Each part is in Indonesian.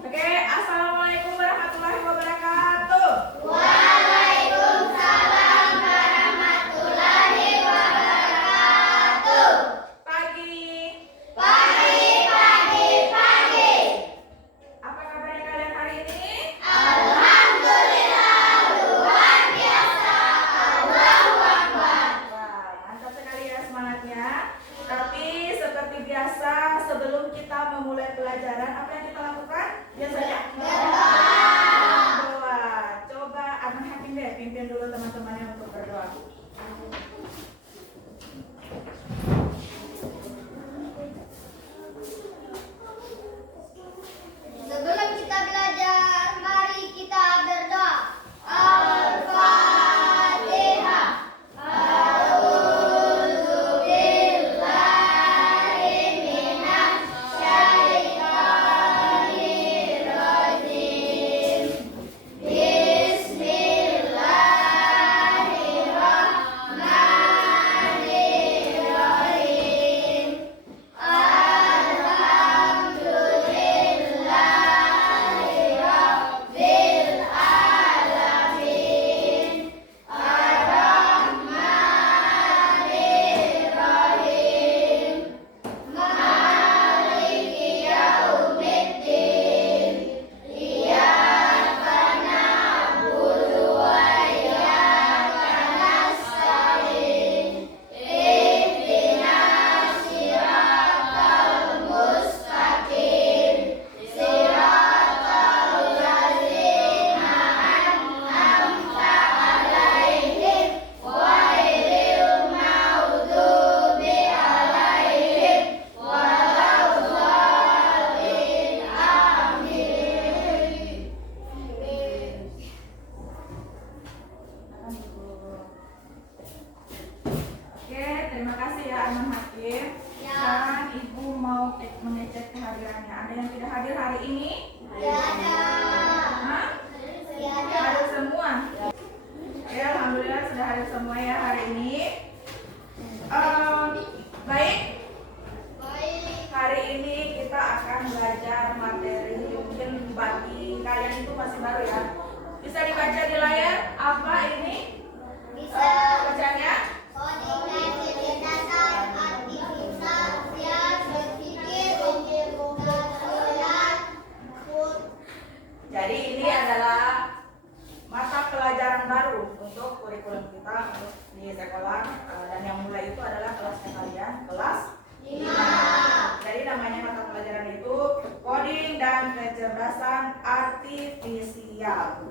Oke, assalamualaikum warahmatullahi wabarakatuh. Waalaikumsalam warahmatullahi wabarakatuh. Pagi. Pagi. Apa kabarnya kalian hari ini? Alhamdulillah, luar biasa. Allahu Akbar. Wah, mantap sekali ya semangatnya. Tapi seperti biasa, sebelum kita memulai pelajaran, apa yang kita lakukan? Biasanya berdoa. Coba Arman Hakim deh, pimpin dulu teman-temannya untuk berdoa. Sebelum kita belajar, mari kita berdoa. Al-Fatihah. A'udzubillahi minasyaitonirrajim. Bismillahirrahmanirrahim. Alhamdulillahi Rabbil Alamin. Ar-Rahmanir-Rahim. Maliki Yaumiddin. Iyyaka na'budu wa iyyaka nasta'in. Ihdinas siratal mustaqim. Siratal ladzina an'amta 'alaihim ghairil maghdubi 'alaihim waladdallin. Amin. Oke, terima kasih ya Arman Hakim. Ya. Sekarang Ibu mau mengecek kehadirannya. Ada yang tidak hadir hari ini? Tiada. Hah? Tiada. Hadir semua? Ya, alhamdulillah sudah hadir semua ya hari ini. Baik, Baik. hari ini kita akan belajar materi mungkin bagi kalian itu masih baru ya. Bisa dibaca di layar apa ini? Bisa. Bacanya? Koordinasi lintasan aktivitas yang berpikir komputasional. Jadi ini adalah mata pelajaran baru untuk kurikulum kita untuk di sekolah, dan yang mulai itu adalah kelasnya kalian, kelas 5. Jadi namanya mata pelajaran itu coding dan kecerdasan artifisial.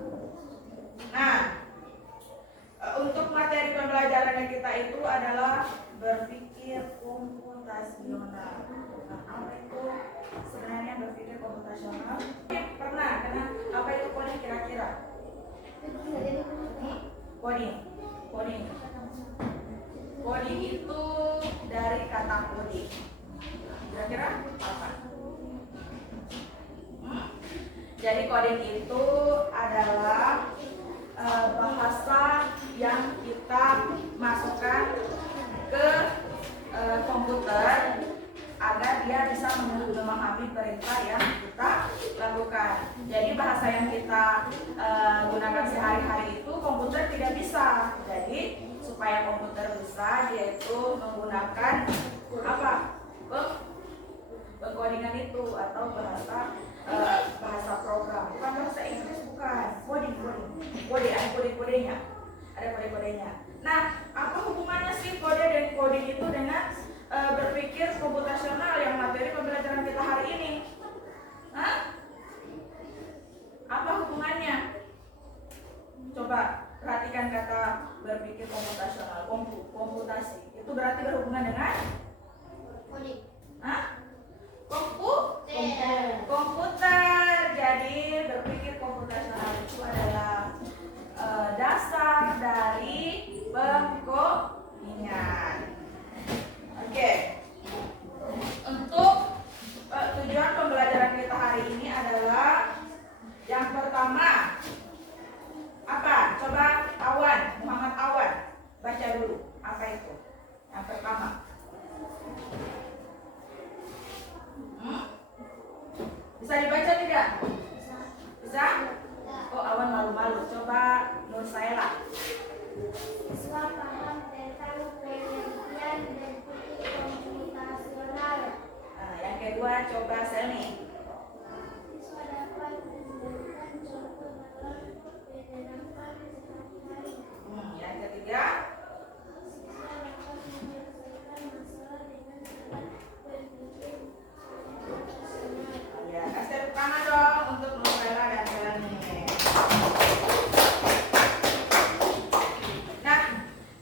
Nah, untuk materi pembelajaran kita itu adalah berpikir komputasional. Nah, apa itu sebenarnya berpikir komputasional? Pernah kenal apa itu coding kira-kira? Coding. Coding itu dari kata coding. Kira-kira apa? Jadi coding itu adalah bahasa yang kita masukkan ke komputer agar dia bisa memahami perintah yang kita lakukan. Jadi bahasa yang kita gunakan sehari-hari itu komputer tidak bisa. Jadi supaya komputer bisa, dia itu menggunakan apa? Pengkodingan itu atau bahasa program, bukan bahasa Inggris, bukan kode-kodenya. Ada kode-kodenya. Nah, apa hubungannya sih kode dan coding itu dengan berpikir komputasional yang materi pembelajaran kita hari ini? Hah? Apa hubungannya? Coba perhatikan kata berpikir komputasional, komputasi. Itu berarti berhubungan dengan hah? Komputer. Jadi berpikir komputasional itu adalah dasar dari pengkodingan. Oke. Untuk tujuan pembelajaran kita hari ini adalah yang pertama apa? Coba Muhammad Awan baca dulu. Apa itu? Yang pertama. Bisa dibaca tidak? Coba Selni. Yang ketiga. Ya, kasih tepuk tangan dong untuk Nurella dan Selni. Nah,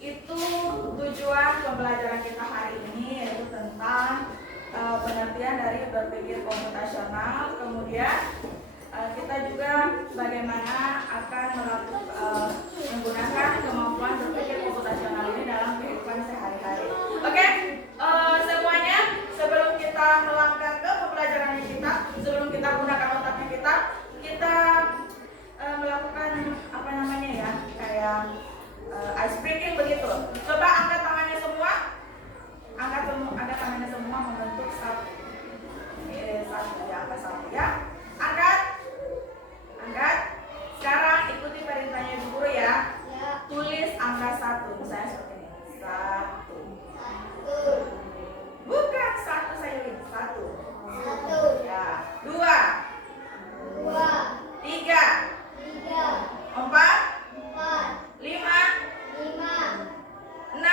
itu tujuan pembelajaran kita hari ini, yaitu tentang pengertian dari berpikir komputasional. Kemudian kita juga bagaimana akan menggunakan kemampuan berpikir komputasional ini dalam kehidupan sehari-hari. Oke, semuanya, sebelum kita melangkah ke pembelajaran kita, sebelum kita gunakan otaknya kita melakukan apa namanya ya, kayak ice breaking begitu. Coba angkat tangannya semua, angkat tangannya semua membentuk satu. Satu ya, angkat satu ya, angkat. Sekarang ikuti perintahnya Ibu Guru ya. Tulis angka 1, misalnya seperti ini. 1. Bukan 1 saya ini. 1. Ya. 2. 3. 4. 5. 6.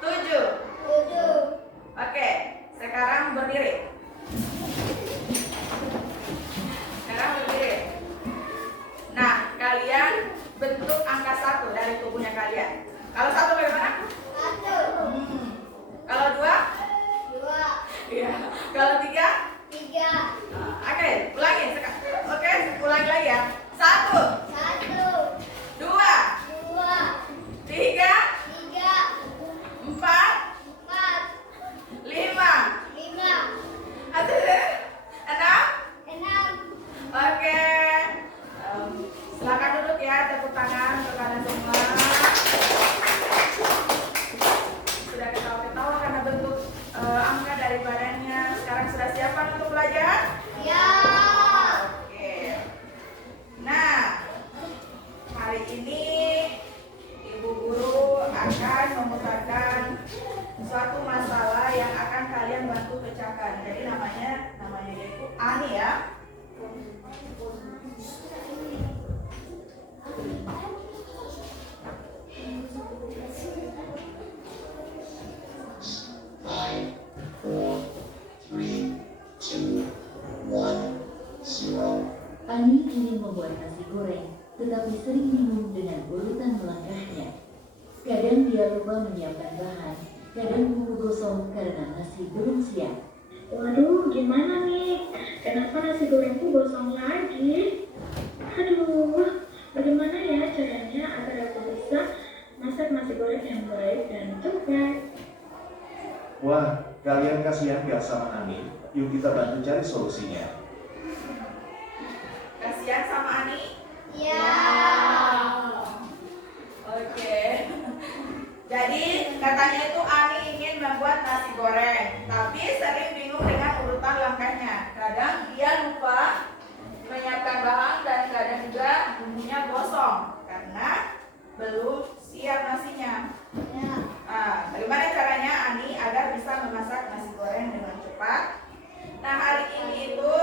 7. Oke, sekarang berdiri. Nah, kalian bentuk angka 1 dari tubuhnya kalian. Kalau 1 bagaimana? 1. Kalau 2? 2. Iya. Kalau 3? 3. Oke, ulangi. Oke, ulangi lagi ya. 1. 2. 3. 4. 5. 6. Oke. Silakan duduk ya, tepuk tangan untuk kalian semua. Sudah ketawa-ketawa karena bentuk angka dari badannya. Sekarang sudah siap untuk belajar? Ya. Oke. Nah, hari ini Ibu Guru akan memutarkan suatu masalah yang akan kalian bantu pecahkan. Jadi namanya yaitu Ani ya. Ani ingin membuat nasi goreng, tetapi sering bingung dengan urutan melangkahnya. Kadang dia lupa menyiapkan bahan, kadang bumbu gosong karena nasi belum siap. Waduh, gimana nih? Kenapa nasi gorengku gosong lagi? Aduh, bagaimana ya caranya agar aku bisa masak nasi goreng yang baik dan cepat? Wah, kalian kasihan gak sama Ani? Yuk kita bantu cari solusinya. Kasihan sama Ani? Ya. Oke. Jadi katanya itu Ani ingin membuat nasi goreng, tapi sering bingung dengan urutan langkahnya. Kadang dia lupa menyiapkan bahan dan kadang juga bumbunya gosong karena belum siap nasinya. Ya. Nah, bagaimana caranya Ani agar bisa memasak nasi goreng dengan cepat? Nah, hari ini itu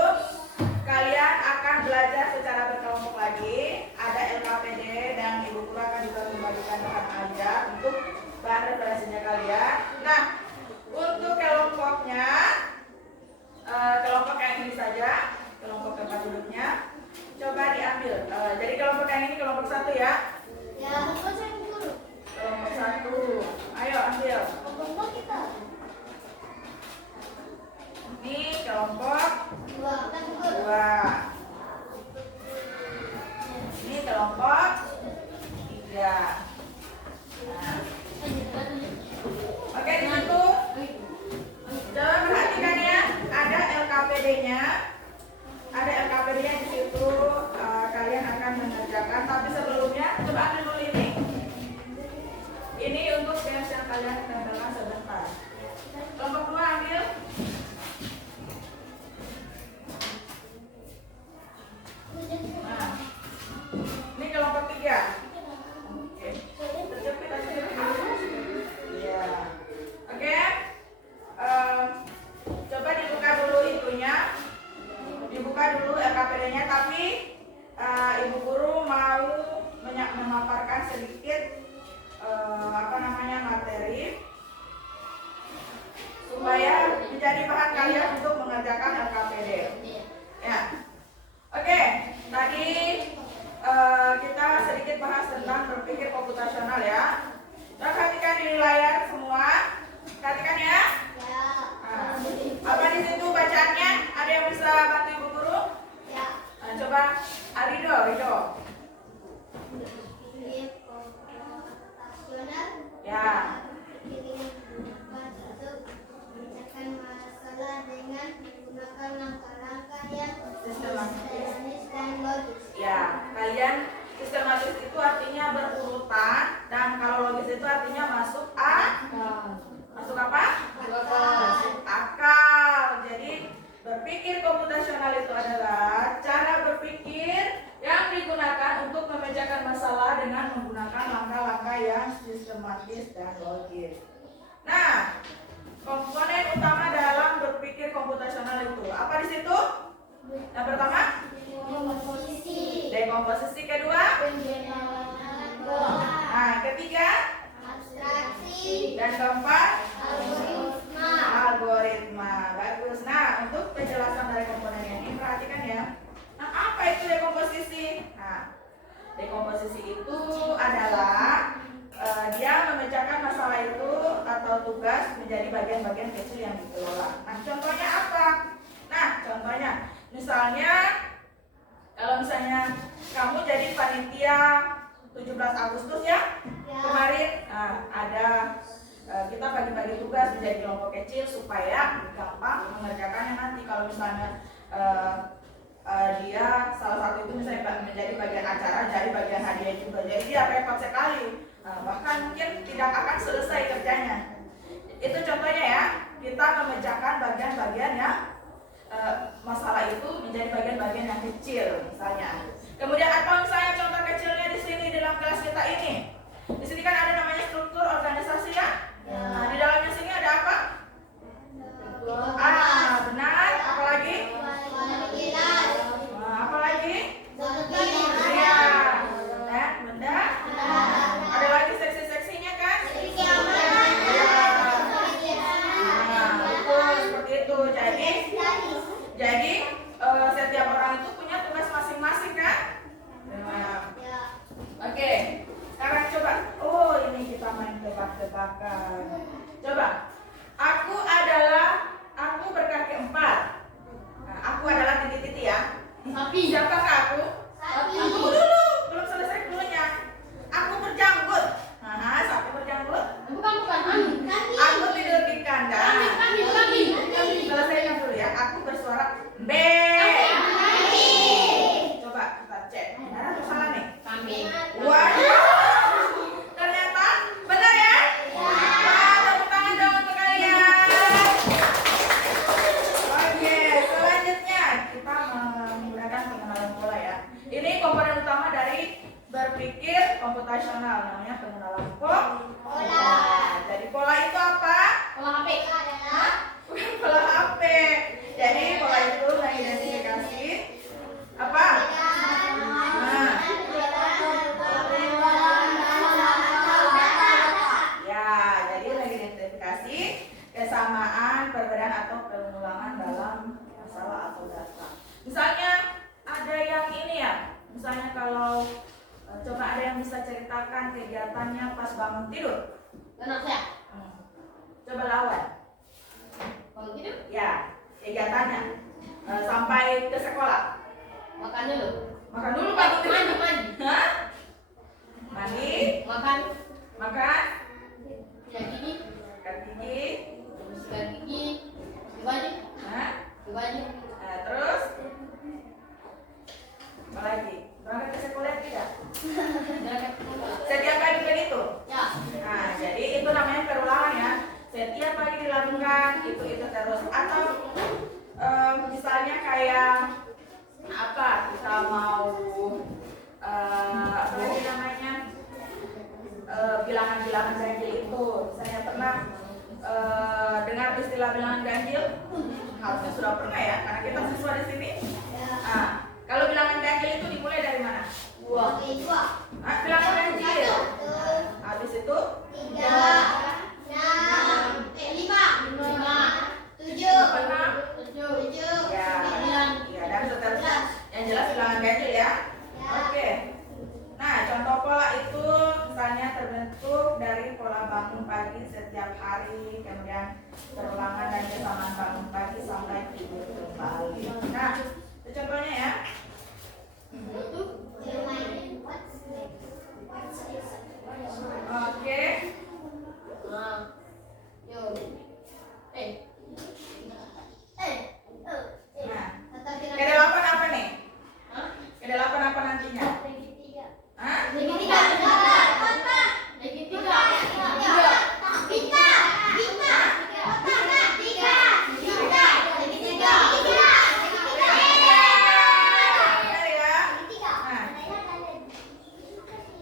kalian akan belajar secara berkelompok lagi. Ada LKPD dan Ibu Guru akan juga membagikan rekan aja untuk bahan referensinya kalian. Nah, untuk kelompoknya, kelompok yang ini saja, kelompok tempat duduknya, coba diambil. Jadi kelompok yang ini kelompok 1 ya. Ya, apa saya Guru? Kelompok 1, ayo ambil. Kelompok kita. Ini kelompok 2. 2. Ini kelompok 3. Nah. Oke, dibantu. Coba perhatikan ya, ada LKPD-nya. Ada LKPD-nya di situ. Kalian akan mengerjakan, tapi sebelumnya coba ambil dulu ini. Ini untuk games yang kalian tempelkan sebentar. Kelompok 2 ambil. Nah, ini kelompok 3. Oke. dengan menggunakan langkah-langkah yang sistematis dan logis. Nah, komponen utama dalam berpikir komputasional itu apa di situ? Yang pertama, Komposisi. dekomposisi. Kedua, nah ketiga, Abstraksi. dan keempat, Algoritma. algoritma. Bagus. Nah, untuk penjelasan dari komponen ini perhatikan ya. Nah, apa itu dekomposisi? Nah, dekomposisi itu adalah dia memecahkan masalah itu atau tugas menjadi bagian-bagian kecil yang dikelola. Nah, contohnya apa? Nah, contohnya misalnya kalau misalnya kamu jadi panitia 17 Agustus ya kemarin, ada kita bagi-bagi tugas menjadi kelompok kecil supaya gampang mengerjakannya nanti. Kalau misalnya dia salah satu itu misalnya menjadi bagian acara, jadi bagian hadiah juga, jadi dia repot sekali. Bahkan mungkin tidak akan selesai kerjanya. Itu contohnya ya, kita memecahkan bagian-bagian yang masalah itu menjadi bagian-bagian yang kecil misalnya. Kemudian apa misalnya contoh kecilnya di sini dalam kelas kita ini? Di sini kan ada namanya struktur organisasi ya. Nah, di dalamnya sini ada apa? Benar. Apalagi? Apa lagi? Iya. Benar. Ada lagi seksi-seksinya kan? Betul seperti itu. Jadi setiap orang itu punya tugas masing-masing kan? Oke. Sekarang coba. Oh, ini kita main tebak-tebakan. Coba. Aku berkaki 4. Nah, aku adalah titik-titik ya. Siapakah aku? Tunggu dulu, belum selesai dulunya. Aku berjanggut. Nah, sapi berjanggut. Aku tidur di kandang. Selesaikan dulu ya. Aku bersuara B. Coba kita cek. Benar atau salah nih? Waduh. Ternyata benar ya? Tepuk tangan dong untuk kalian. Oke, selanjutnya kita menggunakan pengenalan pola ya. Ini komponen utama dari berpikir komputasional, namanya pengenalan pola. Jadi pola itu apa? Bukan pola HP. Jadi pola itu mengidentifikasi apa? Nah, ya, jadi mengidentifikasi kesamaan, perbedaan atau pengulangan dalam masalah atau data. Misalnya ada yang ini ya. Misalnya kalau coba ada yang bisa ceritakan kegiatannya pas bangun tidur. Coba lawan. Ya, kegiatannya sampai ke sekolah. Makan dulu bangun tidur. Hah? Mandi. Makan. Sikat gigi. Hah? Terus apa lagi? Berangkat ke sekolah tidak? Setiap pagi begitu? Nah, jadi itu namanya perulangan ya. Setiap pagi dilakukan itu terus. Atau misalnya kayak apa? Kita mau apa lagi namanya? Bilangan-bilangan ganjil itu. Saya pernah dengar istilah bilangan ganjil? Harusnya sudah pernah ya, karena kita siswa di sini. Kalau bilangan ganjil itu dimulai dari mana? Bilangan ganjil. Habis itu 6, 7, ya, dan seterusnya. Yang jelas bilangan ganjil ya. Oke. Nah, contoh pola itu misalnya terbentuk dari pola bangun pagi setiap hari, kemudian perulangan dan kesamaan bangun pagi sampai tidur kembali. Nah, itu contohnya ya. Oke. Nah, kedelapan apa nih? Kedelapan apa nantinya? Hah? Benar ya? Nah,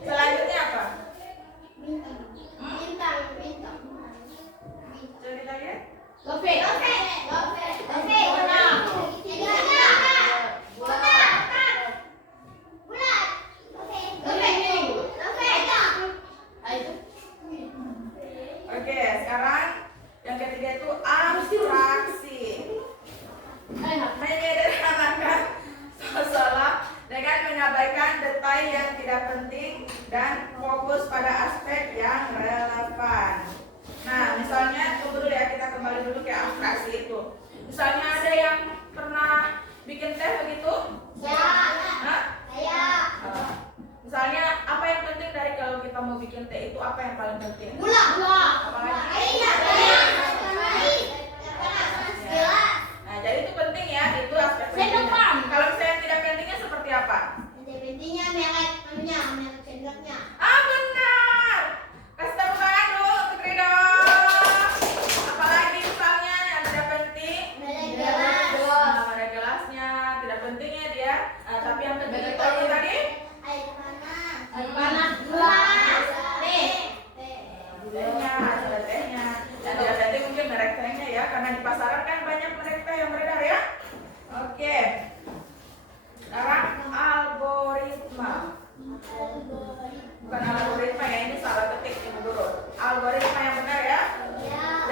selanjutnya itu apa yang paling penting? Gula. Apalagi? Nah, jadi itu penting ya, itu aspek pentingnya. Kalau misalnya tidak pentingnya seperti apa? Merek sendoknya. Ah, benar. Kasih tepuk tangan dulu untuk Ridho. Apalagi misalnya yang tidak penting? Merek gelas. Merek gelasnya tidak pentingnya dia. Tapi yang penting itu apa tadi? Air panas. Gelas. Tehnya, ada tehnya. Dan tidak penting mungkin merek tehnya ya, karena di pasaran kan banyak merek teh yang beredar ya. Oke. Sekarang algoritma. Bukan algoritma ya, ini salah ketik Ibu Guru. Algoritma yang benar ya.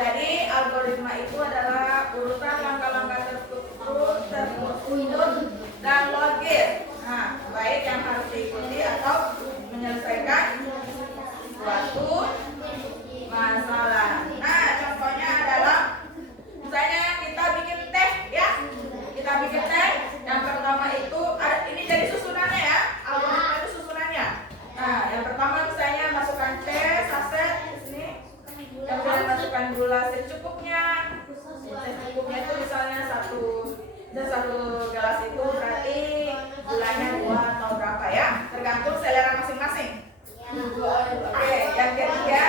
Jadi algoritma itu adalah urutan langkah-langkah terstruktur, dan logis. Nah, baik yang harus diikuti atau menyelesaikan suatu masalah. Nah, contohnya adalah misalnya kita bikin teh ya. Kita bikin teh. Yang pertama itu ini jadi susunannya ya. Algoritma itu susunannya. Nah, yang pertama misalnya masukkan teh saset di sini. Kemudian masukkan gula secukupnya. Secukupnya itu misalnya satu gelas itu berarti gulanya 2 atau berapa ya? Tergantung selera masing-masing. Oke, yang ketiga.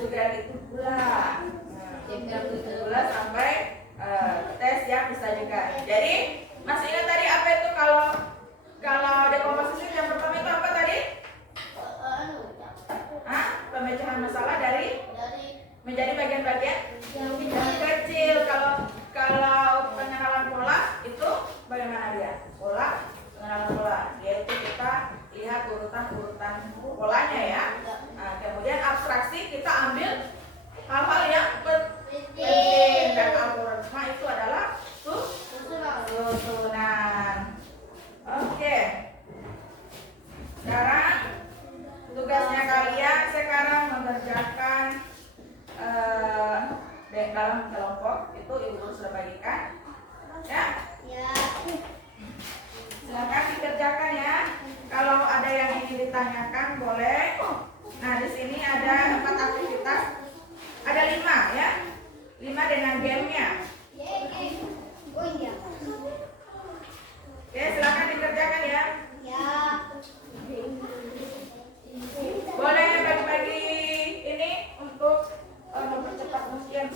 Sugar itu gula. Gula sampai tes yang disajikan. Jadi masih ingat tadi apa itu kalau dekomposisi yang pertama itu apa tadi? Pemecahan masalah dari menjadi bagian-bagian yang kecil. Kalau pengenalan pola itu bagaimana dia? Pengenalan pola, yaitu kita lihat urutan polanya ya. Nah, kemudian abstraksi kita ambil hal-hal yang penting, dan algoritma itu adalah susunan. Oke. Sekarang tugasnya kalian sekarang mengerjakan dalam kelompok itu Ibu Guru sudah bagikan ya. Silakan dikerjakan ya. Kalau ada yang ingin ditanyakan boleh. Nah, di sini ada 4 aktivitas. Ada 5 ya. 5 dengan gamenya. Oke, silakan dikerjakan ya. Boleh bagi-bagi ini untuk mempercepat mungkin.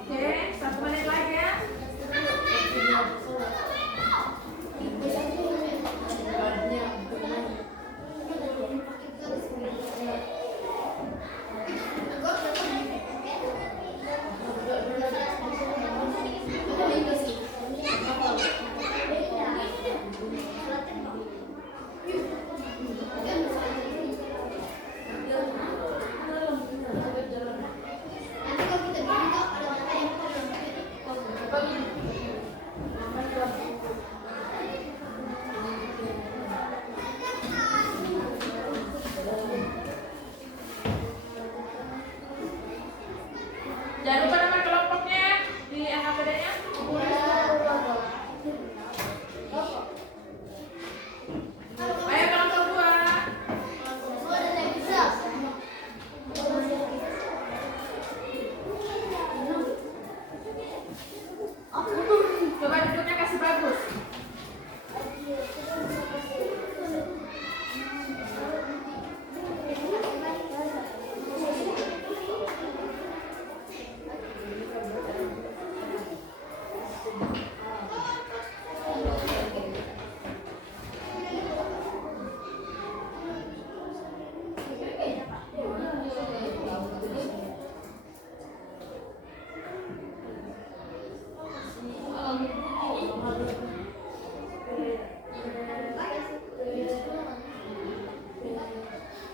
Oke, 1 menit lagi ya. Jangan lupa nama kelompoknya di LHPD-nya. Ayo kelompok 2. Coba duduknya kasih bagus.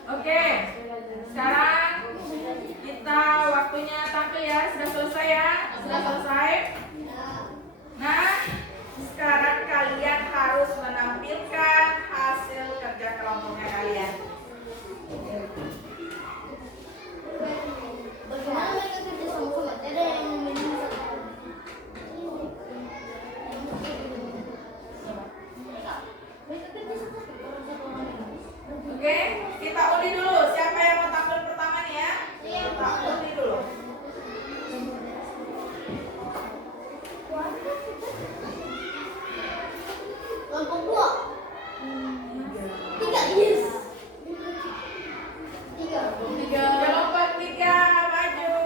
Oke, sekarang kita waktunya tampil ya. Sudah selesai ya? Sudah selesai? Nah, sekarang kalian harus menampilkan hasil kerja kelompoknya kalian. Bagaimana mereka kerja sama? Ada yang Oke, kita undi dulu. Siapa yang mau tampil pertama nih ya? Kita undi dulu. kelompok 2. 3, yes. 3. Kelompok 3 maju.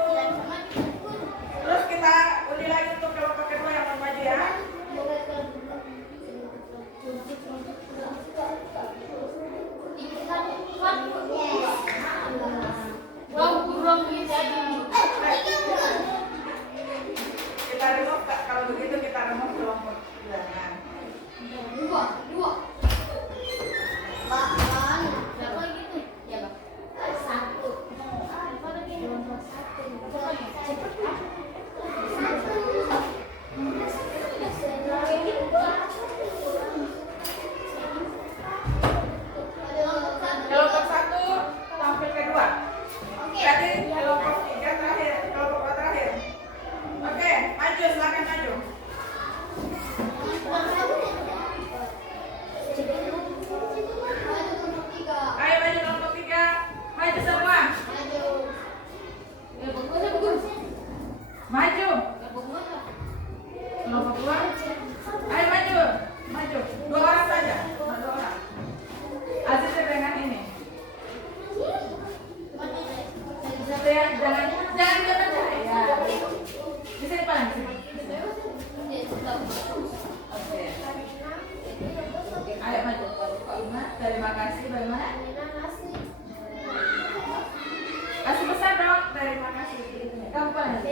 Terus kita undi lagi untuk kelompok kedua yang mau maju ya. Kita remove Kak. Kalau begitu kita remove kelompok jangan. 2. Bahkan berapa lagi tuh? Ya, Bang. 1. Apa lagi? 1. Kelompok 1 tampil kedua. Jadi kelompok 3 terakhir, kelompok 4 terakhir. Oke, maju, silakan maju. Ayo maju kelompok 3. Maju semua. Maju. Kelompok 2. Ayo maju. Maju. 2 orang saja. 2 orang. Aziz dengan ini. Jangan cahaya. Di sini paling sini. Oke. Ayo maju. Terima kasih. Bagaimana? Kasih besar dong. Terima kasih. Kamu paling.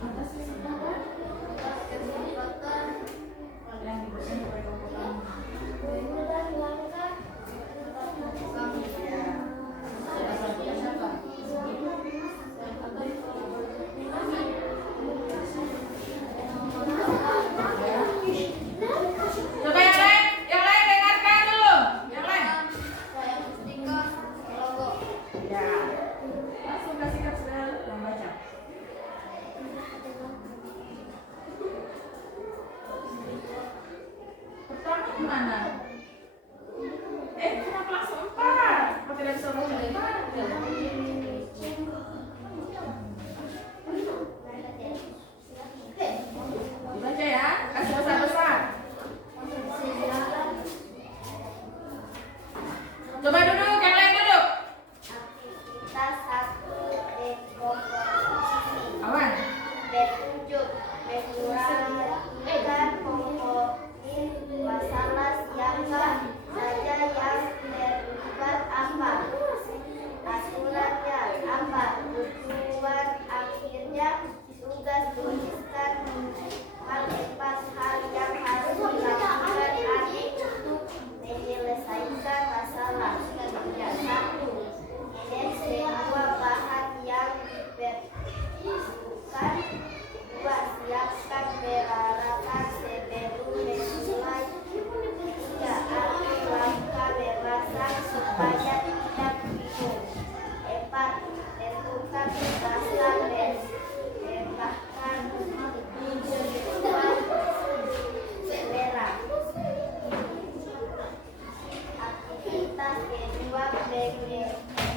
Atas kesempatan. Yang diberikan oleh kelompok kamu.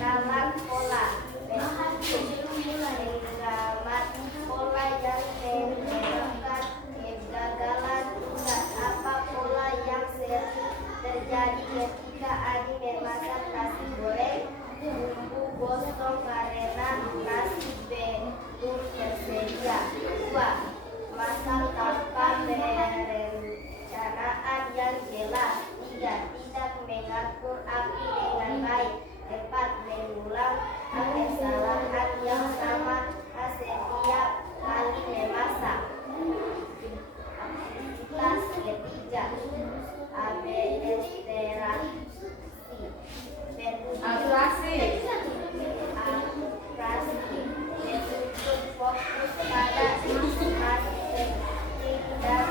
penggalan pola. Penggalan pola yang menyebabkan kegagalan tugas. Apa pola yang sering terjadi ketika Adi memasak nasi goreng? Bumbu gosong karena nasi belum tersedia. 2. Masak tanpa perencanaan yang jelas. 3. Tidak mengatur api dengan baik. 4. Mengulang kesalahan yang sama setiap kali memasak. Aktivitas ketiga, Atraksi. Bentuk fokus pada masing-masing dan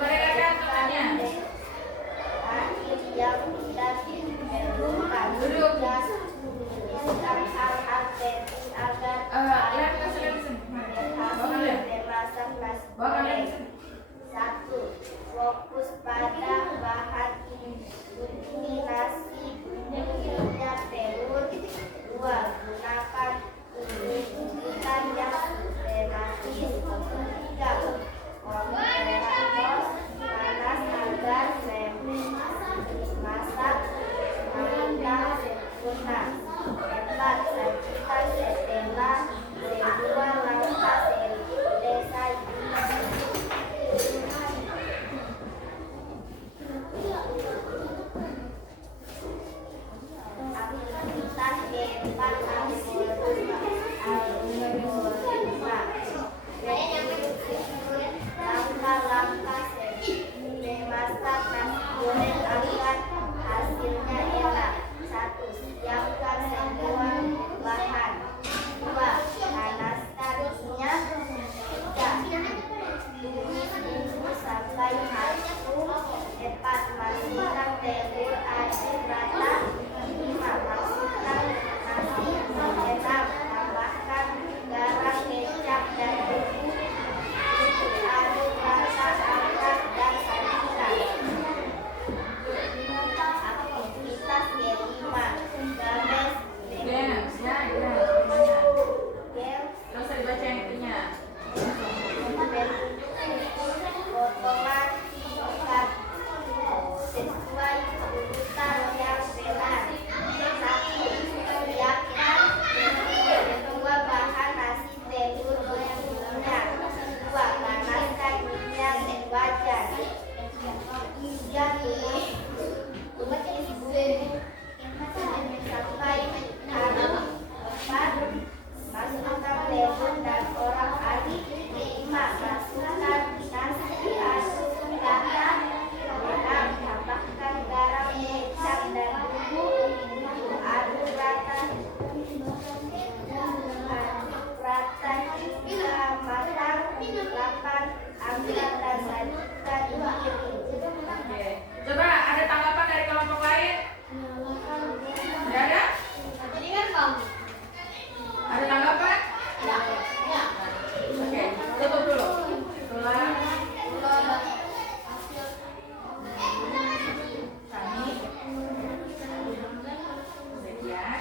Mereka tangannya. akhir yang tidak diperlukan. Duduk. Dan tuliskan hal-hal penting agar Lihat ke sini. berhasil memasak nasi goreng. 1. Fokus pada bahan inti nasi, minyak, telur. 2. Gunakan irisan yang sistematis. 3. Komparator panas agar memasak matang sempurna. 4. Sajikan setelah kedua langkah selesai. Aktivitas keempat, algoritma. Langkah-langkah memasak nasi goreng agar hasilnya enak. 1. Siapkan semua bahan. 2. Panaskan minyak. 3. Tumis bumbu sampai hancur. 4. Masukkan telur, aduk rata. 5. Masukkan nasi. 6. Tambahkan garam, kecap, dan bumbu. 7. Aduk rata, angkat, dan sajikan. Aktivitas kelima, games. Games, ya. Games Gak usah dibaca yang itunya. potongan singkat sesuai urutan yang benar. 1. Siapkan semua bahan nasi, telur, bumbunya. 2. Panaskan minyak dan wajan. 3. Tumis bumbu sampai halus. 4. Masukkan telur dan orak-arik. 5. Masukkan nasi, aduk rata. 6. Tambahkan garam, kecap, dan bumbu. 7. Aduk rata hingga matang. 8. Angkat dan sajikan di piring. Oke. Coba ada tanggapan dari kelompok lain? Tidak ada? Ada tanggapan? Oke, tutup dulu. Tulang. Kami. Sekian.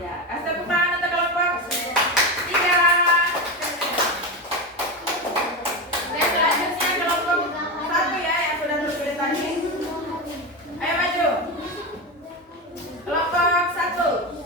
Ya, kasih tepuk tangan untuk kelompok 3. Dan selanjutnya kelompok 1 ya yang sudah terpilih tadi. Ayo maju. Kelompok 1.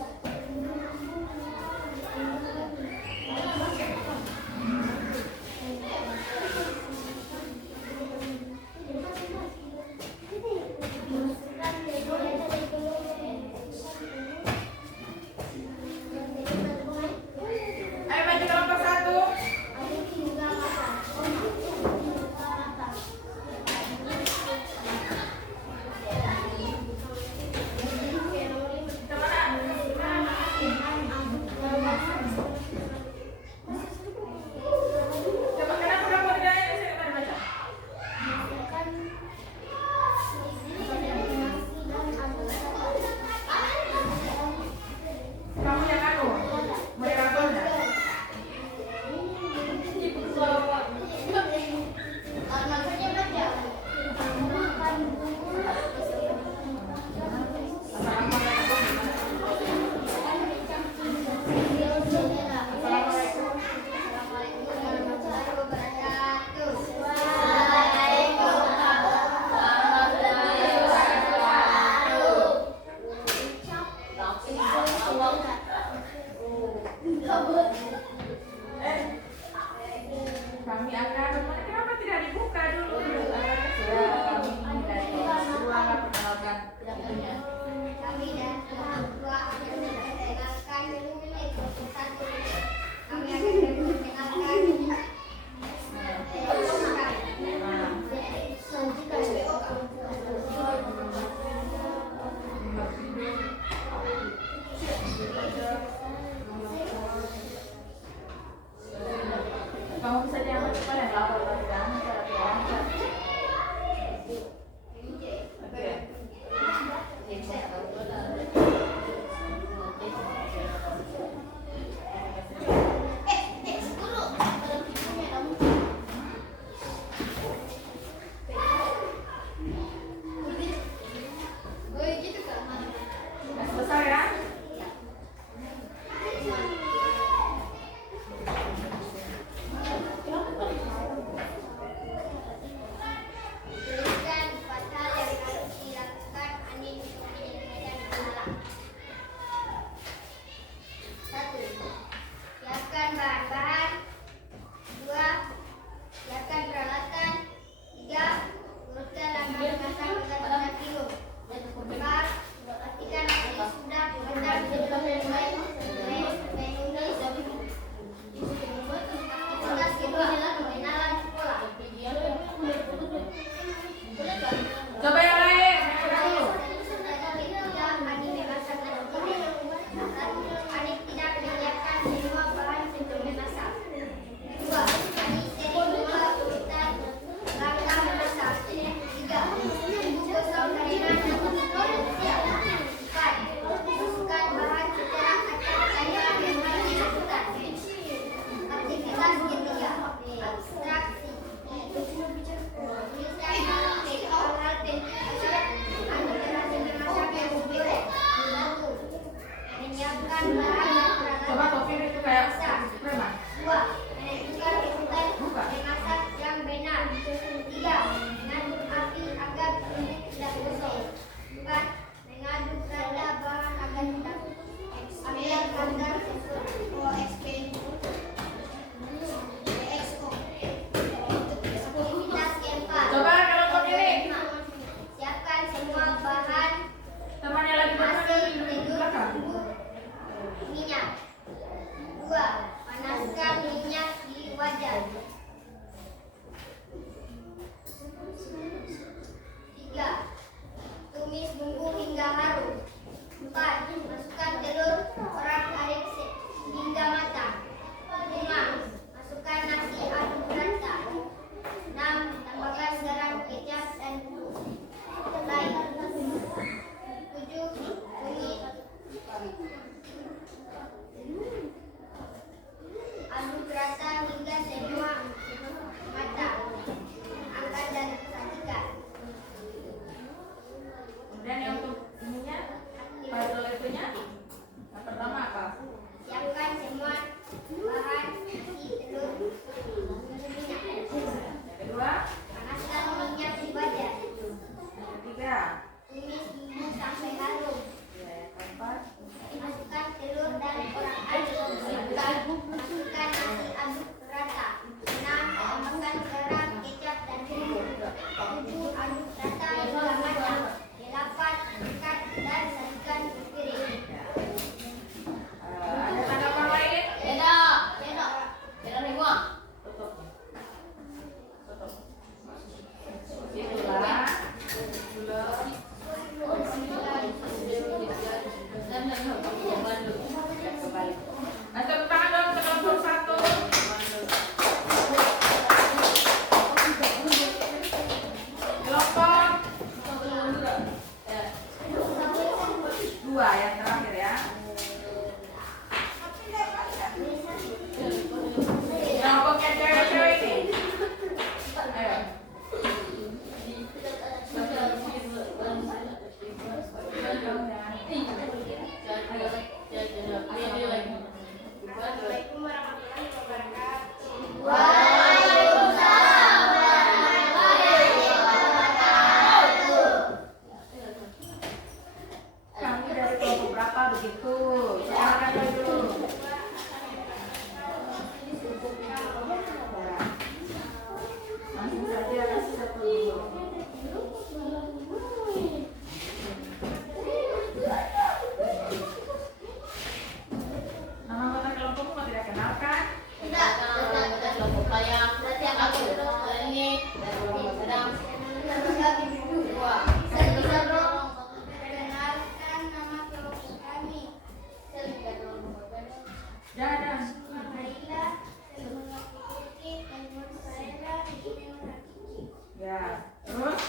Ya, terus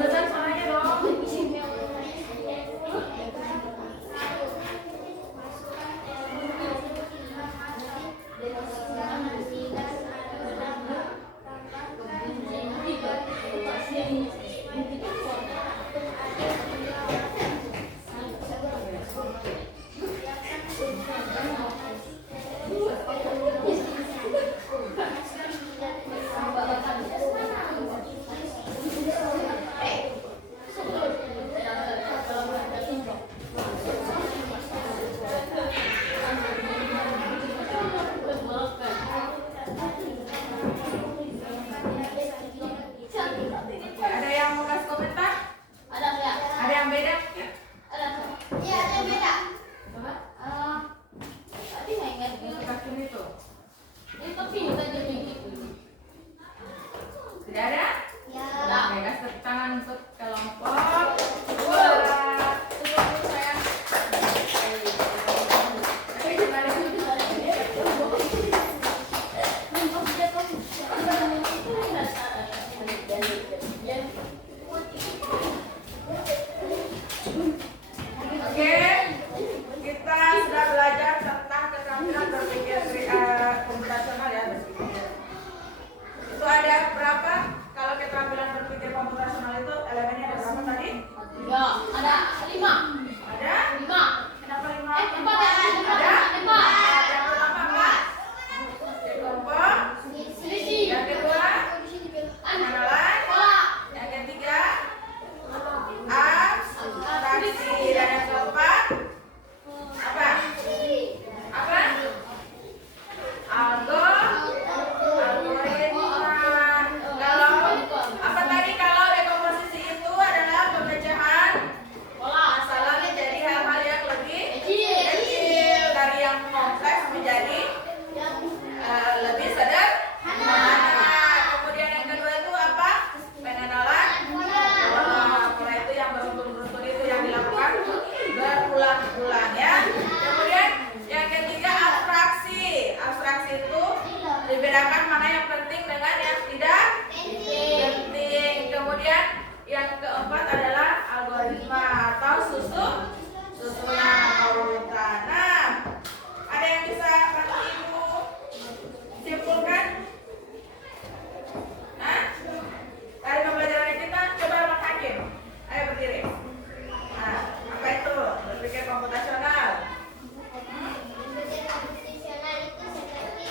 besar suaranya dong. Ada yang mau kasih komentar? Ada yang beda? Kasih itu. Tidak ada? Oke, kasih tepuk tangan untuk kelompok dua. Oke, kita sudah belajar tentang keterampilan berpikir komputasional ya, berpikir. Itu ada berapa? Kalau keterampilan berpikir komputasional itu elemennya ada berapa tadi? Ada? Kenapa 5? Ada? Yang pertama apa? Kelompok. Yang kedua? Pengenalan. Yang ketiga? Abstraksi. Dan yang keempat? Apa? Algoritma. Kalau apa tadi? Kalau dekomposisi itu adalah pemecahan masalah menjadi hal-hal yang lebih kecil dari yang kompleks menjadi lebih sederhana. Kemudian yang kedua itu apa? Pengenalan. Pola itu yang beruntun-beruntun itu yang dilakukan berulang-ulang ya. Kemudian yang ketiga abstraksi. Abstraksi itu dibedakan mana yang penting dengan yang tidak penting. Kemudian yang keempat adalah algoritma atau susunan urutan. Nah, ada yang bisa bantu ibu simpulkan? Dari pembelajaran kita coba Mas Hakim. Ayo berdiri. Nah, apa itu berpikir komputasional? Komputasional itu seperti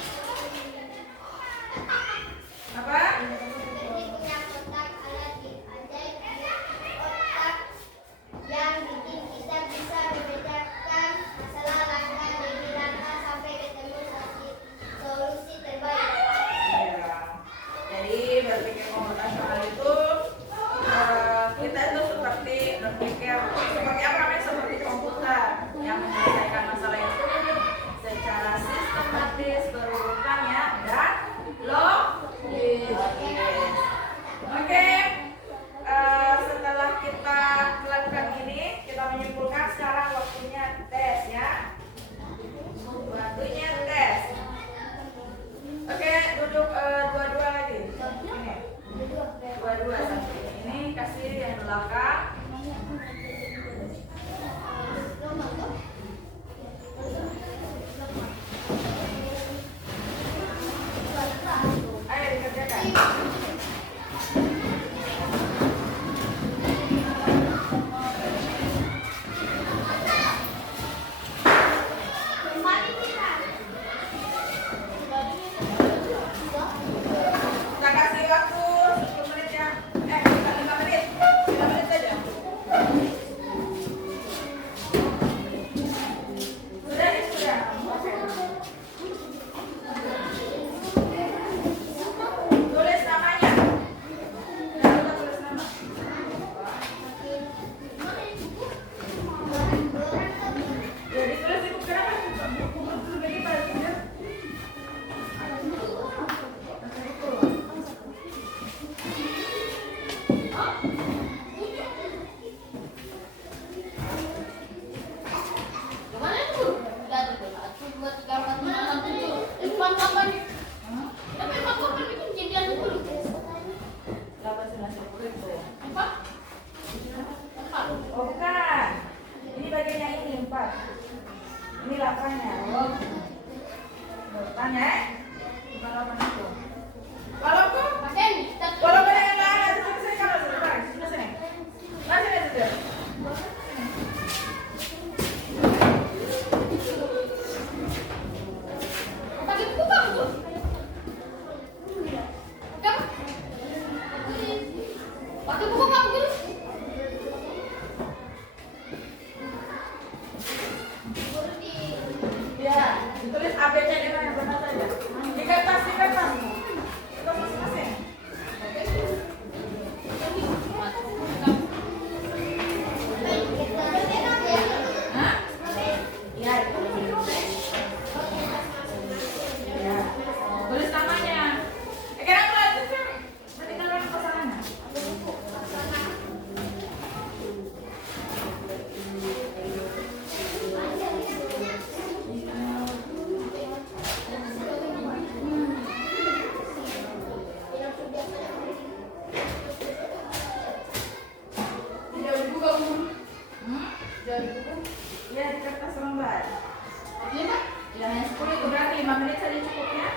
5 menit saja cukupnya.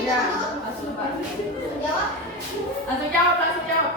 Iya, langsung jawab. Langsung jawab.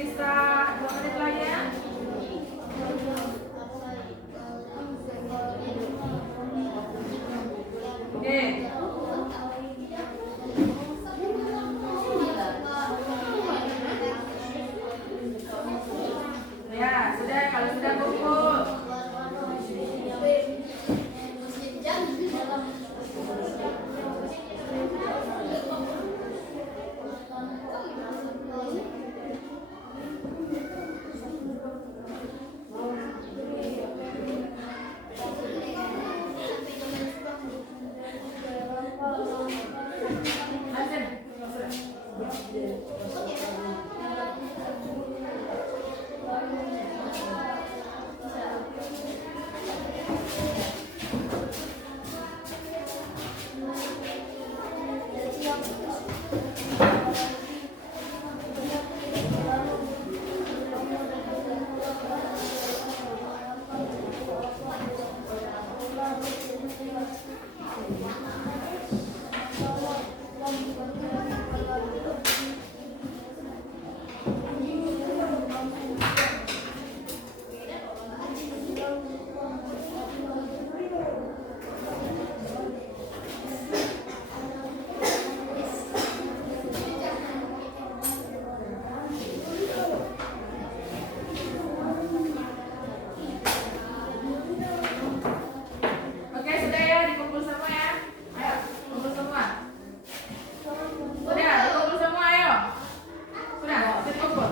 Sisa 2 menit lagi ya. Oke. Ya, sudah. Kalau sudah kumpul. Oke, sudah ya, dikumpul semua ya. Ayo, kumpul semua. Sudah, dikumpul semua, ayo. Sudah, dikumpul.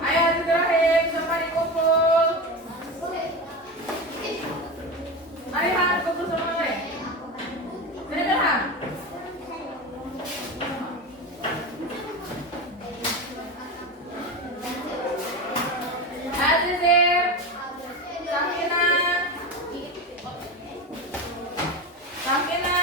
Ayo, Rahim, semua dikumpul. Mari, Han, kumpul semua, mari. Sini, Han. Azizir, Sakina, Sakina.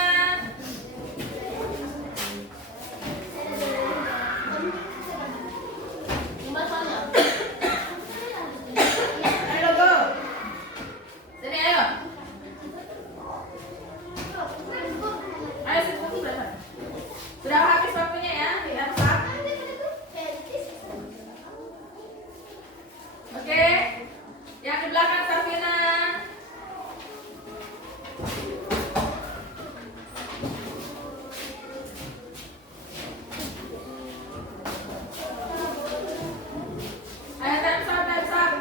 Ayo, go. Sini, ayo. Ayo, sini, sudah. Sudah habis waktunya ya, tidak start. Oke, yang di belakang Safina. Ayo, time stop, time stop.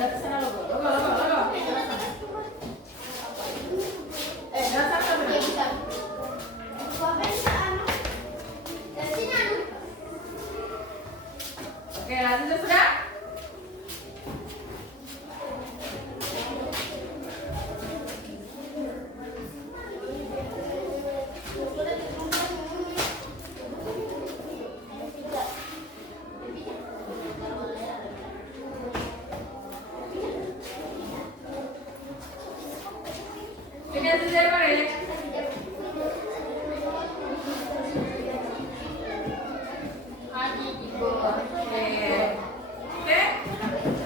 Ya, kesana lo, go. Lo. Jangan sampai benar. Oke, lanjut sudah. Ini Azizir, mari. Oke,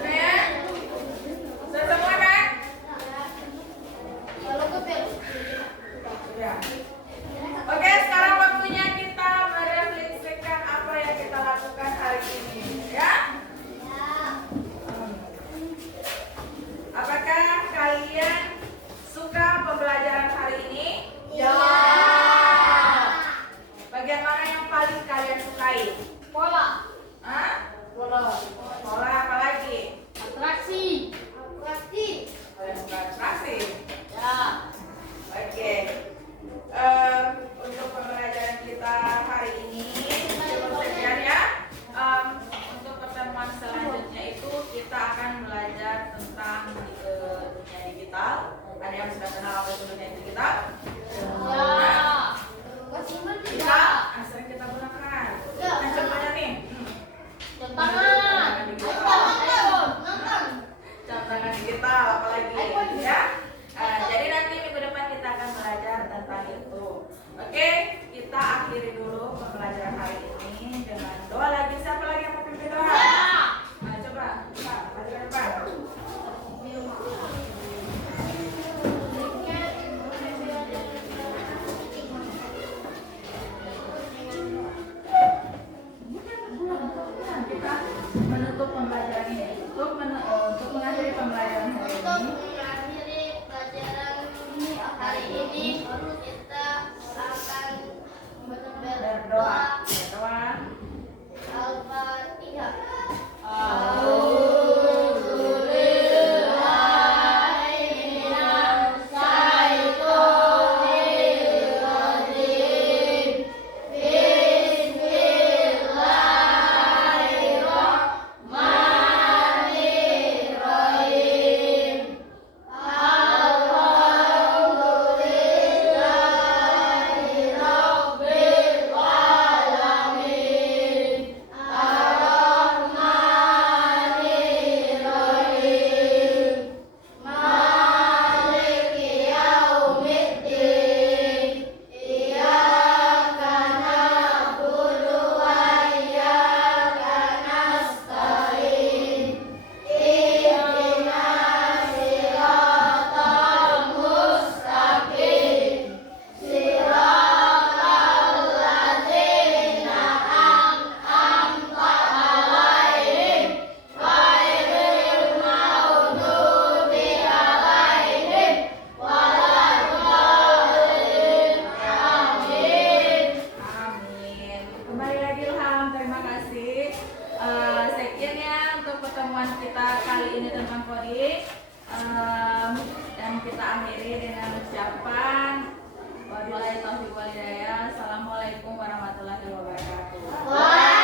saya sudah semua kan? Ya. Oke, sekarang waktunya kita merefleksikan apa yang kita lakukan hari ini, ya? Apakah kalian suka pembelajaran hari ini? kali ini tentang coding. Dan kita akhiri dengan ucapan wabillahi taufiq wal hidayah. Assalamualaikum warahmatullahi wabarakatuh.